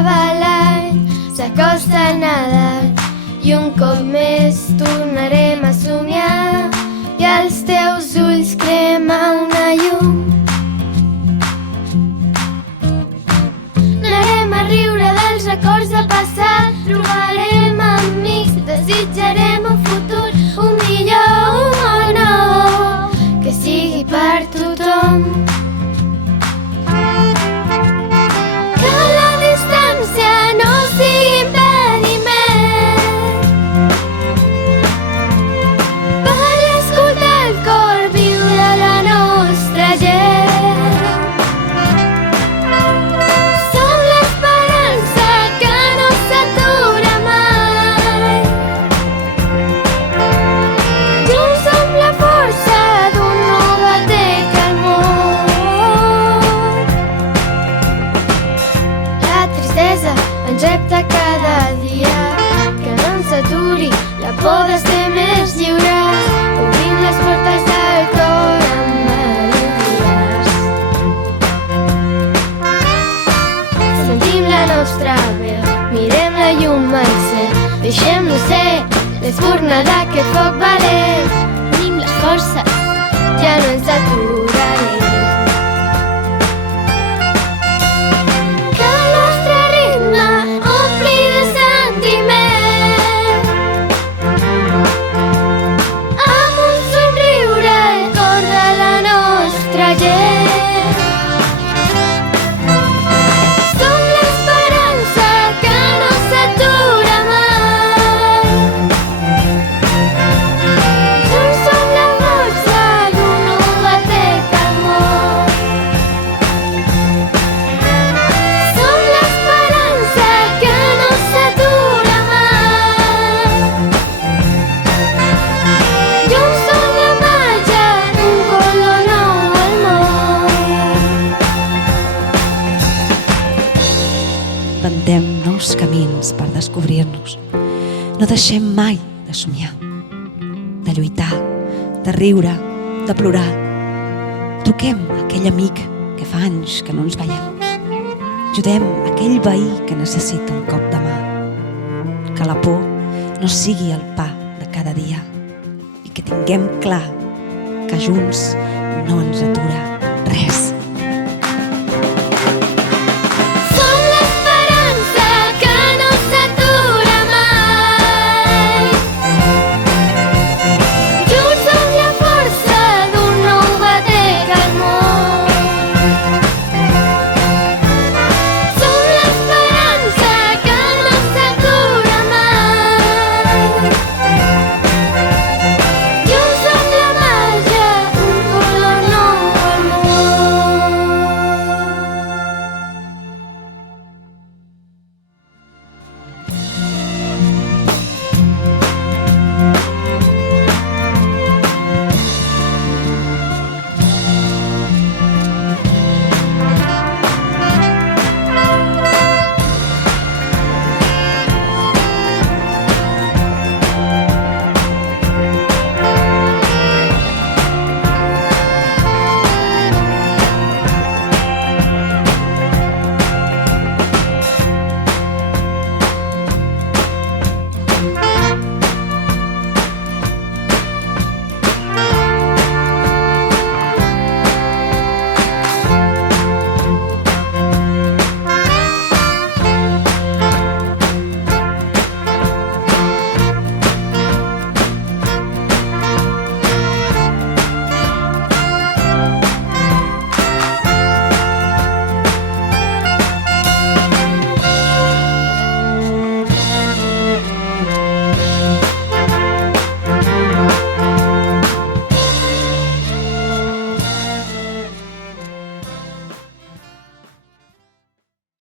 s'acaba l'any, s'acosta el Nadal i un cop més tornarem a somiar i als teus ulls crema una llum. Anarem a riure dels records del passat, trobarem amics, desitjarem un futur, un millor, un món nou, que sigui per tothom. Que la distància no sigui impediment per escoltar el cor viu de la nostra gent. Som l'esperança que no s'atura mai. Junts som la força d'un nou batec al món. La tristesa ens repta cada dia, que no ens aturi la por de ser més lliures. Obrim les portes del cor amb melodies. Sentim la nostra veu, mirem la llum al cel, deixem-nos ser l'espurna d'aquest foc valent. Unim les forces, ja no ens aturarem. Que el nostre ritme ompli de sentiment, amb un somriure el cor de la nostra gent. Som l'esperança que no s'atura mai. Junts som la força d'un nou batec al món. Som l'esperança que no s'atura mai. Junts som la màgia d'un color nou al món. Inventem nous camins per descobrir-nos. No deixem mai de somiar, de lluitar, de riure, de plorar. Truquem a aquell amic que fa anys que no ens veiem. Ajudem aquell veí que necessita un cop de mà. Que la por no sigui el pa de cada dia i que tinguem clar que junts no ens atura res.